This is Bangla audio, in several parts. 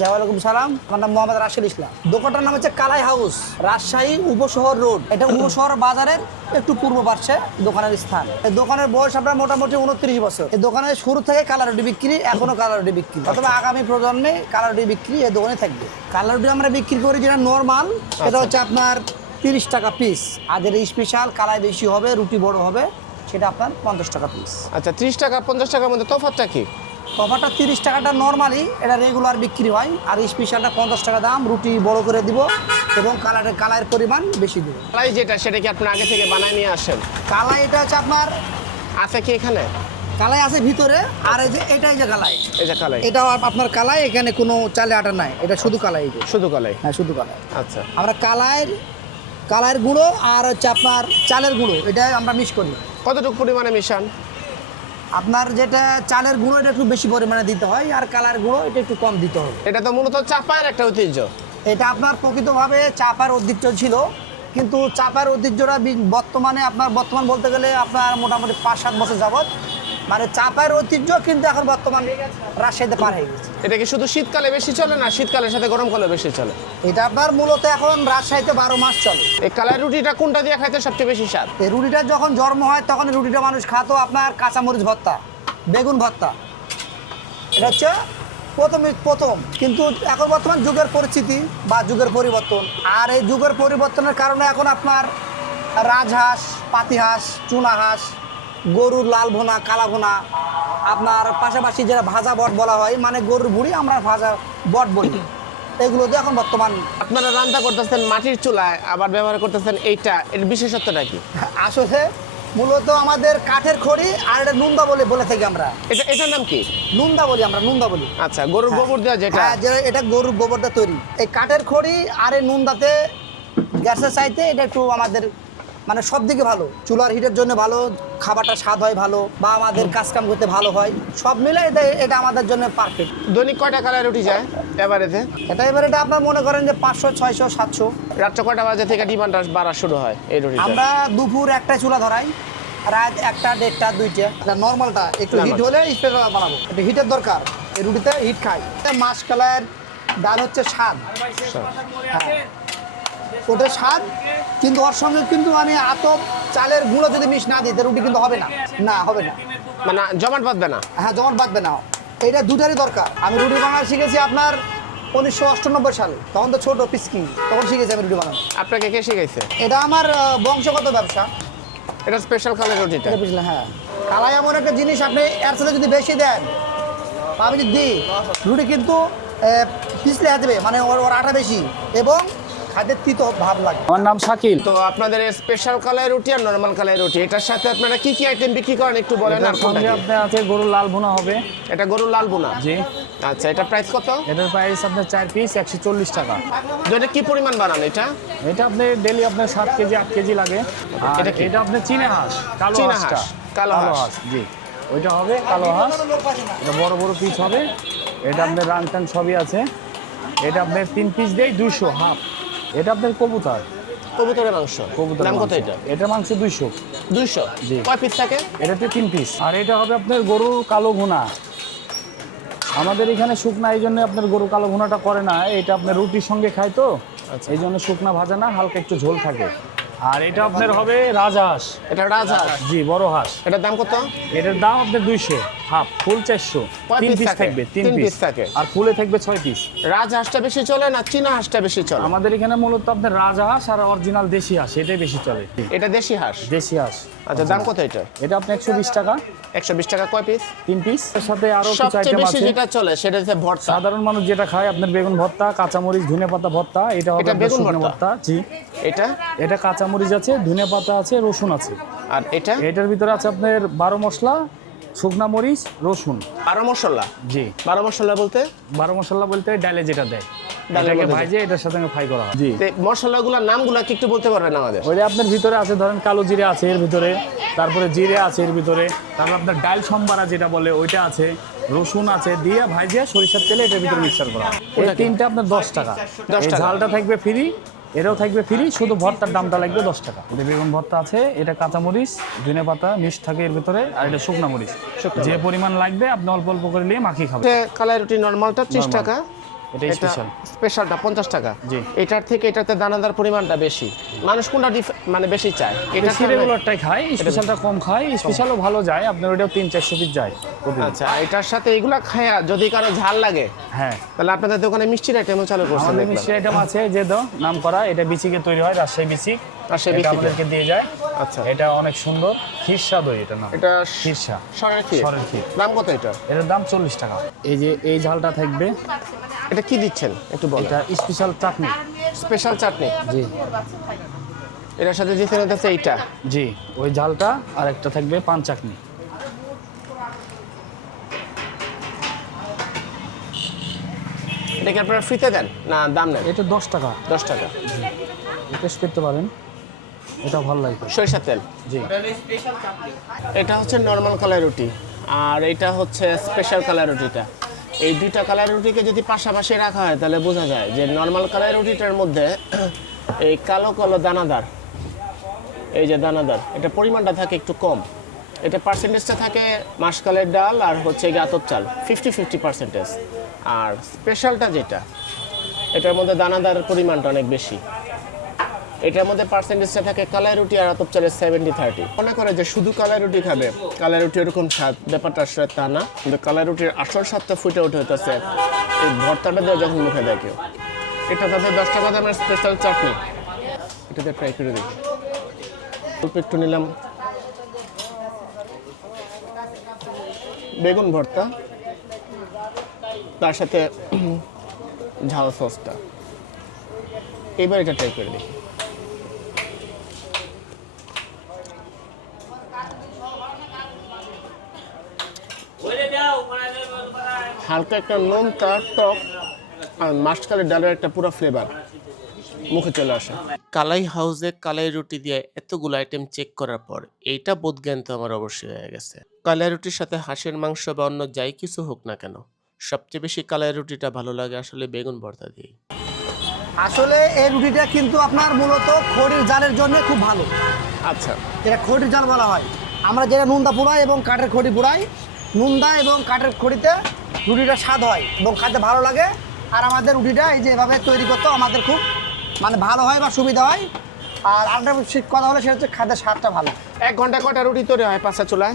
জি ওয়ালাইকুম সালাম। আমার নাম মোহাম্মদ রাশেদ ইসলাম। দোকানটার নাম হচ্ছে কালাই হাউস রাজশাহী উপশহর রোড। এটা উপশহর বাজারের একটু পূর্ব পার্শ্বে দোকানের স্থান। এই দোকানের বয়স আপনার মোটামুটি উনত্রিশ বছর। এই দোকানের শুরু থেকে কালার রুটি বিক্রি এখনও কালার রুটি বিক্রি। অথবা আগামী প্রজন্মে কালার রুটি বিক্রি এই দোকানে থাকবে। কালার রুটি আমরা বিক্রি করি যেটা নর্মাল সেটা হচ্ছে আপনার তিরিশ টাকা পিস আর যেটা স্পেশাল কালাই বেশি হবে রুটি বড় হবে সেটা আপনার পঞ্চাশ টাকা পিস আচ্ছা ত্রিশ টাকা পঞ্চাশ টাকার মধ্যে তফাৎটা কি? কভারটা তিরিশ টাকাটা নর্মালি এটা রেগুলার বিক্রি হয়। আর স্পেশালটা পঞ্চাশ টাকা দাম রুটি বড় করে দিব এবং কালারের কালারের পরিমাণ বেশি দিব। কালাই যেটা সেটা কি আপনি আগে থেকে বানায় নিয়ে আসেন? কালাই এটা হচ্ছে আপনার আছে কি এখানে? কালাই আছে ভিতরে আর এই যে এটাই যে কালাই। এই যে কালাই। এটাও আপনার কালাই এখানে কোনো চালে আটা নাই। এটা শুধু কালাই। শুধু কালাই? হ্যাঁ শুধু কালাই। আচ্ছা। আমরা কালাইয়ের কালাইয়ের গুঁড়ো আর হচ্ছে আপনার চালের গুঁড়ো এটা আমরা মিক্স করি। কতটুকু পরিমাণে মিশান? আপনার যেটা চালের গুঁড়ো এটা একটু বেশি পরিমাণে দিতে হয় আর কালার গুঁড়ো এটা একটু কম দিতে হবে। এটা তো মূলত চাপায়ের একটা ঐতিহ্য। এটা আপনার প্রকৃতভাবে চাপার ঐতিহ্য ছিল কিন্তু চাপার ঐতিহ্যটা বর্তমানে আপনার বর্তমান বলতে গেলে আপনার মোটামুটি পাঁচ সাত বছর যাবত মানে চাপার ঐতিহ্য কিন্তু এখন বর্তমান রাজশাহীতে পার হয়ে গেছে। এটা কি শুধু শীতকালে বেশি চলে না শীতকালের সাথে গরমকালে বেশি চলে? এটা আপনার মূলত এখন রাজশাহীতে বারো মাস চলে। এই কালার রুটিটা কোনটা দিয়ে খাইতে সবচেয়ে বেশি স্বাদ? এই রুটিটা যখন জন্ম হয় তখন রুটিটা মানুষ খাতো আপনার কাঁচামরিচ ভর্তা বেগুন ভর্তা। এটা হচ্ছে প্রথম প্রথম। কিন্তু এখন বর্তমান যুগের পরিস্থিতি বা যুগের পরিবর্তন। আর এই যুগের পরিবর্তনের কারণে এখন আপনার রাজহাঁস পাতিহাঁস চুনা হাঁস গরুর লাল ভোনা কালা ভোনা আপনার পাশাপাশি যেটা ভাজা বট বলা হয় মানে গরুর ভুড়ি আমরা ভাজা বট বলি। এগুলো দিয়ে এখন বর্তমান আপনারা রান্না করতেছেন মাটির চুলায় আবার ব্যবহার করতেছেন এইটা এর বিশেষত্বটা কি? আসলে মূলত আমাদের কাঠের খড়ি আর এটা নুন্দা বলে বলে থাকি আমরা। এটা এটার নাম কি? নুন্দা বলি আমরা নুন্দা বলি। আচ্ছা গরুর গোবর দেওয়া যেটা হ্যাঁ, যে- এটা গরুর গোবরটা তৈরি। এই কাঠের খড়ি আর এই নুনদাতে গ্যাসের চাইতে এটা একটু আমাদের মানে সব দিকে ভালো। চুলার হিটের জন্য ভালো খাবারটা স্বাদ হয় ভালো বা আমাদের কাজ কাম করতে ভালো হয় সব মিলে এটা এটা আমাদের জন্য পারফেক্ট দৈনিক কয়টা কালার রুটি যায় এবারেতে এটা এটা আপনার মনে করেন যে পাঁচশো ছয়শো সাতশো। রাত্রে কয়টা বাজে থেকে ডিমান্ড বাড়া শুরু হয় এই রুটি আমরা দুপুর একটা চুলা ধরাই রাত একটা দেড়টা দুইটা। এটা নর্মালটা একটু হিট হলে স্পেশাল বানাবো একটু হিটের দরকার। এই রুটিতে হিট খাই। মাছ কালার ডাল হচ্ছে স্বাদ। হ্যাঁ। ওটা স্বাদ কিন্তু ওর সঙ্গে কিন্তু আমি আতপ চালের গুঁড়ো যদি মিশ না দিই তো রুটি কিন্তু হবে না। না হবে না। মানে জমাট বাঁধবে না? হ্যাঁ জমাট বাঁধবে না। এটা দুটারই দরকার। আমি রুটি বানানো শিখেছি আপনার উনিশশো অষ্টানব্বই সালে। তখন তো ছোট পিসকি। তখন শিখেছি আমি রুটি বানানো। আপনাকে কে শিখাইছে? এটা আমার বংশগত ব্যবসা। এটা স্পেশাল কালাই রুটিটা। হ্যাঁ। কালাই এমন একটা জিনিস আপনি এর সাথে যদি বেশি দেন আমি যদি দিই রুটি কিন্তু পিছলে যাবে মানে ওর ওর আটা বেশি। এবং খাদ্যের তিতো ভাব লাগে আমার নাম শাকিল। তো আপনাদের স্পেশাল কালাই রুটি আর নর্মাল কালাই রুটি এটার সাথে আপনারা কি কি আইটেম বিক্রি করেন একটু বলেন আর কোনটা কি? আপনার আছে গরুর লাল ভুনা হবে। এটা গরুর লাল বোনা জি। আচ্ছা এটা প্রাইস কত? এটার প্রাইস আপনার চার পিস একশো চল্লিশ টাকা। তো এটা কি পরিমাণ বানান এটা? এটা আপনার ডেলি আপনার সাত কেজি আট কেজি লাগে। আর এটা কি? এটা আপনার চীনা হাঁস কালো চীনা হাঁসটা। হাঁস, কালো হাঁস। জি। ওইটা হবে কালো হাঁস। এটা বড় বড় পিস হবে। এটা আপনার রান টান সবই আছে। এটা আপনার তিন পিস দেয় দুশো হাফ এটা আপনার কবুতর? কবুতরের মাংস। কবুতর দাম কত এটা? এটা মাংস দুইশো। দুইশো? জি। কয় পিস থাকে? এটাতে তিন পিস আর এটা হবে আপনার গরুর কালো ভুনা। আমাদের এখানে শুকনা এই জন্য আপনার গরু কালো ভুনাটা করে না। এটা আপনার রুটির সঙ্গে খায় তো। এই জন্য শুকনা ভাজা না হালকা একটু ঝোল থাকে। আর এটা আপনার হবে রাজহাঁস। এটা রাজহাঁস? জি বড় হাঁস। এটার দাম কত? এটার দাম আপনার দুইশো। হাফ ফুল চারশো। তিন পিস থাকবে তিন পিস থাকে। আর ফুলে থাকবে ছয় পিস রাজহাঁসটা বেশি চলে না চীনা হাঁসটা বেশি চলে? আমাদের এখানে মূলত আপনার রাজহাঁস আর অরিজিনাল দেশি হাঁস এটাই বেশি চলে। এটা দেশি হাঁস? দেশি হাঁস। আচ্ছা দাম কত এটা? এটা আপনি একশো বিশ টাকা। একশো বিশ টাকা কয় পিস তিন পিস এর সাথে আরও কিছু সবচেয়ে বেশি যেটা চলে সেটা হচ্ছে ভর্তা। সাধারণ মানুষ যেটা খায় আপনার বেগুন ভর্তা কাঁচামরিচ ধনে পাতা ভর্তা এটা হবে বেগুন? ভর্তা জি। এটা? এটা কাঁচামরিচ আছে ধনে পাতা আছে রসুন আছে। আর এটা? এটার ভিতরে আছে আপনার বারো মশলা শুকনা মরিচ রসুন। বারো মশলা? জি। বারো মশলা বলতে? বারো মশলা বলতে ডালে যেটা দেয়। ডালের ভাজে এটার সাথে ফ্রাই করা। হয় জি মশলাগুলোর নামগুলো কি একটু বলতে পারবেন আমাদের? ওইটা আপনার ভিতরে আছে ধরেন কালো জিরে আছে এর ভিতরে তারপরে জিরে আছে এর ভিতরে তারপর আপনার ডাল সম্বারা যেটা বলে ওইটা আছে রসুন আছে দিয়ে ভাজিয়ে সরিষার তেলে এটার ভিতরে মিক্সার করা। হয়। এই তিনটা আপনার দশ টাকা। 10 এই টাকা। ঝালটা থাকবে ফ্রি এটাও থাকবে ফ্রি শুধু ভর্তার দামটা লাগবে দশ টাকা। এটা বেগুন ভর্তা আছে এটা কাঁচামরিচ ধনে পাতা মিষ থাকে এর ভিতরে আর এটা শুকনা মরিচ। যে পরিমাণ লাগবে আপনি অল্প অল্প করে নিয়ে মাখিয়ে খাবেন। কালাই রুটি নর্মালটা ত্রিশ টাকা। এটা স্পেশাল স্পেশালটা পঞ্চাশ টাকা। জি। এটার থেকে এটাতে দানাদার পরিমাণটা বেশি। মানুষ কোনটা মানে বেশি চায়? এটা রেগুলারটাই খায় স্পেশালটা কম খায় স্পেশালও ভালো যায় আপনার ওইটাও তিন চারশো পিস যায় আচ্ছা এটার সাথে এগুলা খায়া যদি কারও ঝাল লাগে হ্যাঁ। তাহলে আপনাদের দোকানে মিষ্টির আইটেমও চালু করছেন আমাদের দেখলাম। মিষ্টি আইটেম আছে যে দাও নাম করা এটা বিচিকে তৈরি হয় রাজশাহী বিচি। রাজশাহী বিচিতে। আমাদেরকে দিয়ে যায়। আচ্ছা। এটা অনেক সুন্দর। খিরসা দই এটা না এটা খিরসা। সরের ক্ষীর। সরের ক্ষীর। দাম কত এটা? এটার দাম চল্লিশ টাকা। এই যে এই ঝালটা থাকবে এটা কি দিচ্ছেন? একটু বলেন। এটা স্পেশাল চাটনি। স্পেশাল চাটনি? জি। এটার সাথে দিচ্ছেন হচ্ছে এইটা? জি ওই ঝালটা আর একটা থাকবে পান চাটনি। এটা কি আপনারা ফ্রিতে দেন? না দাম নেন? এটা দশ টাকা। দশ টাকা। টেস্ট করতে পারেন। এটা ভালো লাগে। সরিষার তেল? জি। এটা হচ্ছে নর্মাল কালার রুটি। আর এটা হচ্ছে স্পেশাল কালার রুটিটা। এই দুইটা কালার রুটিকে যদি পাশাপাশি রাখা হয়, তাহলে বোঝা যায় যে নর্মাল কালার রুটিটার মধ্যে এই কালো কালো দানাদার, এই যে দানাদার, এটা পরিমাণটা থাকে একটু কম। এটা পার্সেন্টেজটা থাকে মাসকালের ডাল আর হচ্ছে গাতব চাল ফিফটি ফিফটি পার্সেন্টেজ আর স্পেশালটা যেটা, এটার মধ্যে দানাদার পরিমাণটা অনেক বেশি। এটার মধ্যে পার্সেন্টেজটা থাকে কালাই রুটি আর আতপ চালের সেভেন্টি থার্টি মনে করে যে শুধু কালাই রুটি খাবে, কালাই রুটি এরকম স্বাদ, ব্যাপারটা আসলে তা না। কিন্তু কালাই রুটির আসল স্বাদটা ফুটে উঠে হইতেছে এই ভর্তাটা দিয়ে যখন মুখে দেয় কেউ। এটা তাদের দশ টাকা দামের স্পেশাল চাটনি। এটাতে ট্রাই করে দেখি। অল্প একটু নিলাম। বেগুন ভর্তা, তার সাথে ঝাল সসটা। এবার এটা ট্রাই করে দেখি। হালকা একটা নোনতা টক আর মাসকালের ডালের একটা পুরো ফ্লেভার মুখে চলে আসে। কালাই হাউসে কালাই রুটি দিয়ে এতগুলো আইটেম চেক করার পর এইটা বোধজ্ঞান তো আমার অবশ্যই হয়ে গেছে। কালাই রুটির সাথে হাঁসের মাংস বা অন্য যাই কিছু হোক না কেন সবচেয়ে বেশি কালাই রুটিটা ভালো লাগে আসলে বেগুন ভর্তা দিয়ে আসলে এই রুটিটা কিন্তু আপনার মূলত খড়ির জালের জন্য খুব ভালো। আচ্ছা। এটা খড়ির জাল বলা হয়। আমরা যেটা নুনদা পোড়াই এবং কাঠের খড়ি পোড়াই নুনদা এবং কাঠের খড়িতে রুটিটা স্বাদ হয় এবং খাইতে ভালো লাগে। আর আমাদের রুটিটা এই যে এভাবে তৈরি করতে আমাদের খুব মানে ভালো হয় বা সুবিধা হয়। আর আরেকটা কথা হলো সেটা হচ্ছে খাদ্যের স্বাদটা ভালো। এক ঘণ্টা কটা রুটি তৈরি হয় পাঁচটা চুলায়?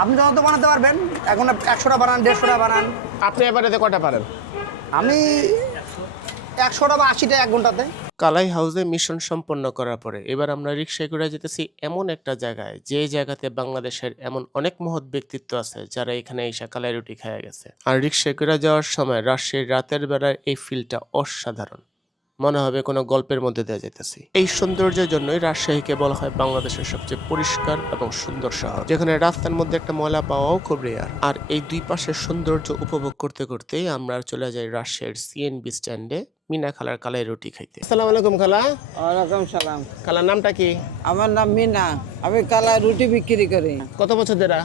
আপনি যত বানাতে পারবেন। এখন একশোটা বানান দেড়শোটা বানান। আপনি এবারে কটা পারেন? আমি একশোটা বা আশিটা এক ঘন্টাতে। কালাই হাউসে মিশন সম্পন্ন করার পরে এবার আমরা রিক্সায় করে যেতেছি এমন একটা জায়গায়, যে জায়গাতে বাংলাদেশের এমন অনেক মহৎ ব্যক্তিত্ব আছে যারা এখানে এসে কালাই রুটি খায়া গেছে। আর রিক্সায় করে যাওয়ার সময় রাজশাহীর রাতের বেলায় এই ফিলটা অসাধারণ। মনে হবে কোনো গল্পের মধ্যে দেওয়া যেতেছি এই সৌন্দর্যের জন্যই রাজশাহীকে বলা হয় বাংলাদেশের সবচেয়ে পরিষ্কার এবং সুন্দর শহর যেখানে রাস্তার মধ্যে একটা ময়লা পাওয়াও খুব রেয়ার আর এই দুই পাশের সৌন্দর্য উপভোগ করতে করতেই আমরা চলে যাই রাজশাহীর সিএনবি স্ট্যান্ডে মিনা খালার কালাই রুটি খাইতে। আসসালামু আলাইকুম খালা। ওয়ালাইকুম সালাম। খালার নামটা কি? আমার নাম মিনা। আমি কালা রুটি বিক্রি করি। কত বছর ধরে?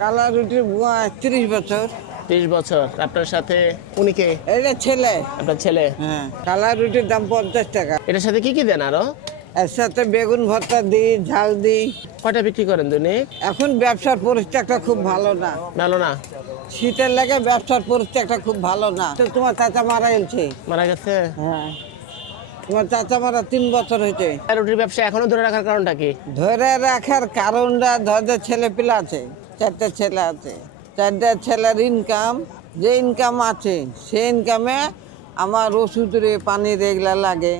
কালা রুটির বুয়া তিরিশ বছর। তিরিশ বছর। আপনার সাথে উনি কে? এটা ছেলে। আপনার ছেলে? হ্যাঁ কালা রুটির দাম পঞ্চাশ টাকা। এটার সাথে কি কি দেন আরও? এর সাথে বেগুন ভর্তা দিই ঝাল দিই। কটা বিক্রি করেন দৈনিক এখন ব্যবসার পরিস্থিতিটা খুব ভালো না। ভালো না? শীতের লেগে ব্যবসার পরিস্থিতিটা খুব ভালো না। তো তোমার চাচা মারা গেছে? মারা গেছে? হ্যাঁ। তোমার চাচা মারা তিন বছর হয়েছে। রুটির ব্যবসা এখনও ধরে রাখার কারণটা কি? ধরে রাখার কারণটা ধরে ছেলে পিলা আছে চারটে ছেলে আছে। চারটে ছেলের ইনকাম যে ইনকাম আছে, সে ইনকামে আমার ওষুধ রে পানি রে এগুলা লাগে,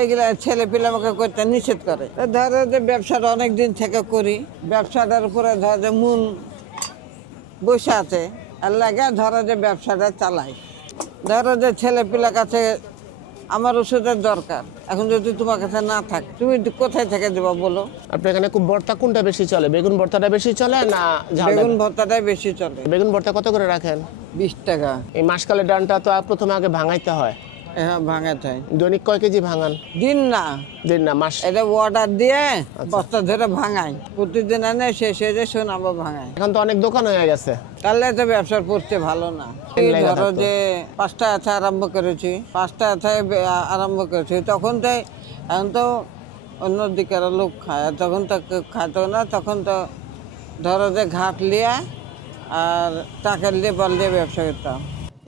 এগুলা ছেলে পিলা আমাকে করতে নিষেধ করে। ধরো যে ব্যবসাটা অনেক দিন থেকে করি, ব্যবসাটার উপরে ধরো যে মন বসে আছে, আর লাগে ধরো যে ব্যবসাটা চালাই। ধরো যে ছেলে কাছে আমার ওষুধের দরকার। এখন যদি তোমার কাছে না থাকে তুমি কোথায় থেকে দেবো বলো? আপনার এখানে খুব ভর্তা কোনটা বেশি চলে? বেগুন ভর্তাটা বেশি চলে না বেগুন ভর্তাটাই বেশি চলে। বেগুন ভর্তা কত করে রাখেন? বিশ টাকা। এই মাসকালের ডানটা তো প্রথমে আগে ভাঙাইতে হয়। হ্যাঁ ভাঙা চাই দৈনিক কয় কেজি ভাঙান? দিন না। দিন না মাস? এটা অর্ডার দিয়ে বস্তা ধরে ভাঙাই প্রতিদিন এনে শেষ যায় শোনাবো ভাঙাই এখন তো অনেক দোকান হয়ে গেছে। তাহলে তো ব্যবসার পড়তে ভালো না। ধরো যে পাঁচটা আছে আরম্ভ করেছি পাঁচটা আছে আরম্ভ করেছি তখন তো এখন তো অন্য দিকের লোক খায়। তখন তো খাইতো না তখন তো ধরো যে ঘাট লিয়া আর টাকা লিয়ে পারলে ব্যবসা করতাম।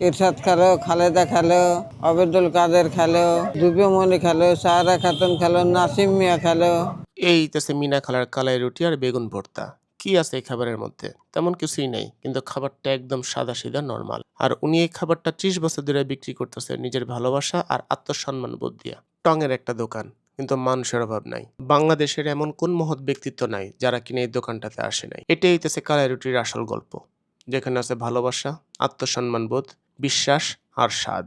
ইরশাদ খেলো, খালেদা খেলো অবেদুল কাদের খালো দুবিমণি খেলো সাহারা খাতুন খেলো, নাসিম মিয়া খেলো। এই তেছে মিনা খালার কালাই রুটি আর বেগুন ভর্তা। কি আছে এই খাবারের মধ্যে? তেমন কিছুই নেই, কিন্তু খাবারটা একদম সাদা সিধা নর্মাল। আর উনি এই খাবারটা ত্রিশ বছর ধরে বিক্রি করতেছে নিজের ভালোবাসা আর আত্মসম্মান বোধ দিয়া টঙের একটা দোকান, কিন্তু মানুষের অভাব নাই। বাংলাদেশের এমন কোন মহৎ ব্যক্তিত্ব নাই যারা কিনে এই দোকানটাতে আসে নাই। এটাই হইতেছে কালাই রুটির আসল গল্প, যেখানে আছে ভালোবাসা, আত্মসম্মান বোধ বিশ্বাস আর স্বাদ।